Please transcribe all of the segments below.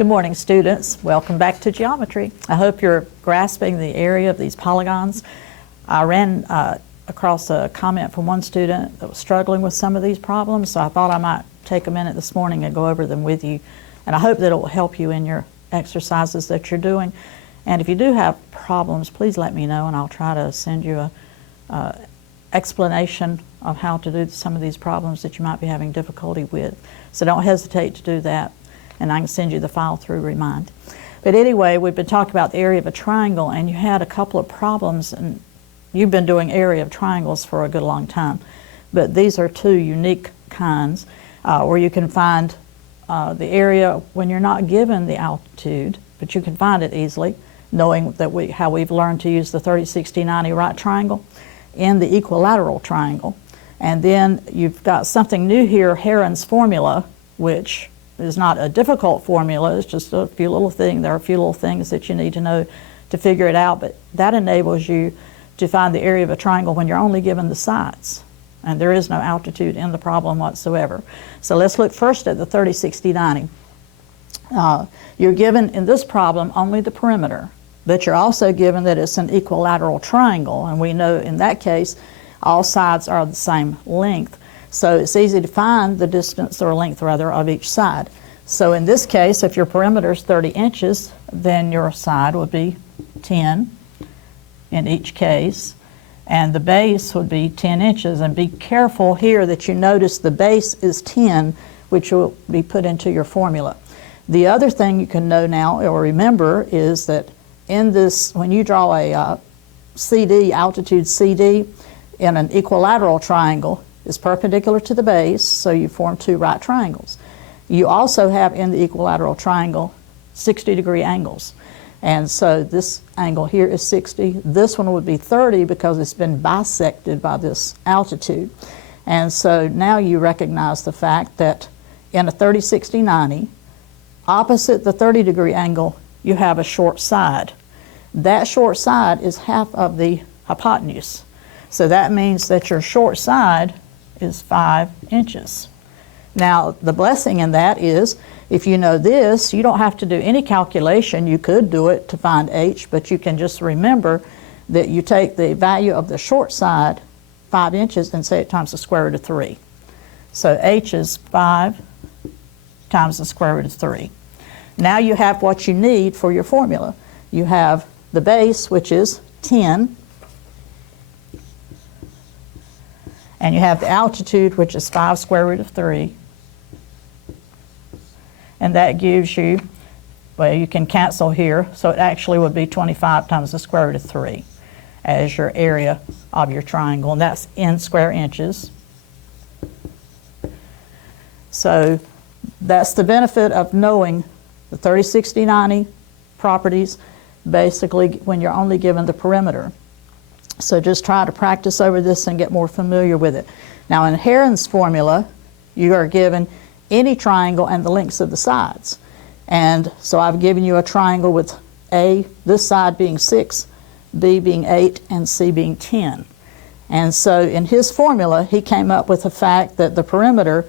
Good morning, students. Welcome back to geometry. I hope you're grasping the area of these polygons. I ran across a comment from one student that was struggling with some of these problems, so I thought I might take a minute this morning and go over them with you. And I hope that it will help you in your exercises that you're doing. And if you do have problems, please let me know and I'll try to send you a explanation of how to do some of these problems that you might be having difficulty with. So don't hesitate to do that, and I can send you the file through Remind. But anyway, we've been talking about the area of a triangle, and you had a couple of problems, and you've been doing area of triangles for a good long time. But these are two unique kinds where you can find the area when you're not given the altitude, but you can find it easily, knowing that how we've learned to use the 30, 60, 90 right triangle in the equilateral triangle. And then you've got something new here, Heron's formula, which is not a difficult formula. It's just a few little things. There are a few little things that you need to know to figure it out, but that enables you to find the area of a triangle when you're only given the sides. And there is no altitude in the problem whatsoever. So let's look first at the 30, 60, 90. You're given in this problem only the perimeter, but you're also given that it's an equilateral triangle, and we know in that case all sides are the same length. So it's easy to find the distance or length rather of each side. So in this case, if your perimeter is 30 inches, then your side would be 10 in each case, and the base would be 10 inches. And be careful here that you notice the base is 10, which will be put into your formula. The other thing you can know now or remember is that in this, when you draw a CD, altitude CD, in an equilateral triangle, is perpendicular to the base, so you form two right triangles. You also have in the equilateral triangle 60-degree angles. And so this angle here is 60. This one would be 30 because it's been bisected by this altitude. And so now you recognize the fact that in a 30, 60, 90, opposite the 30-degree angle, you have a short side. That short side is half of the hypotenuse. So that means that your short side is 5 inches. Now, the blessing in that is, if you know this, you don't have to do any calculation. You could do it to find h, but you can just remember that you take the value of the short side, 5 inches, and say it times the square root of 3. So h is 5 times the square root of 3. Now you have what you need for your formula. You have the base, which is 10, and you have the altitude, which is 5 square root of 3. And that gives you, well, you can cancel here, so it actually would be 25 times the square root of 3 as your area of your triangle, and that's in square inches. So that's the benefit of knowing the 30, 60, 90 properties, basically when you're only given the perimeter. So just try to practice over this and get more familiar with it. Now in Heron's formula, you are given any triangle and the lengths of the sides. And so I've given you a triangle with A, this side being 6, B being 8, and C being 10. And so in his formula, he came up with the fact that the perimeter,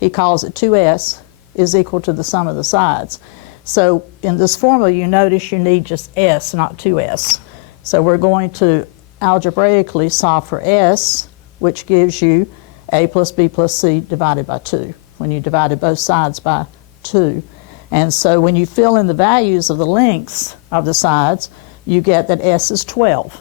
he calls it 2S, is equal to the sum of the sides. So in this formula, you notice you need just S, not 2S. So we're going to algebraically solve for S, which gives you A plus B plus C divided by 2, when you divided both sides by 2. And so when you fill in the values of the lengths of the sides, you get that S is 12.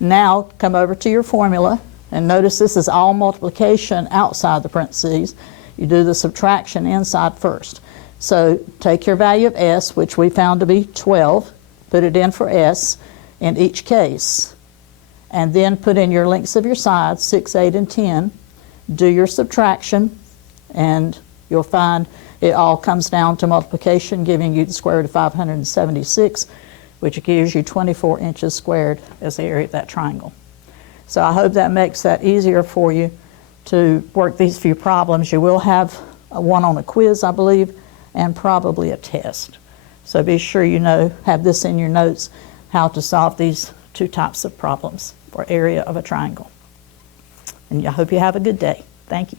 Now come over to your formula, and notice this is all multiplication outside the parentheses. You do the subtraction inside first. So take your value of S, which we found to be 12, put it in for S in each case, and then put in your lengths of your sides, 6, 8, and 10. Do your subtraction, and you'll find it all comes down to multiplication, giving you the square root of 576, which gives you 24 inches squared as the area of that triangle. So I hope that makes that easier for you to work these few problems. You will have one on a quiz, I believe, and probably a test. So be sure you have this in your notes, how to solve these two types of problems for area of a triangle. And I hope you have a good day. Thank you.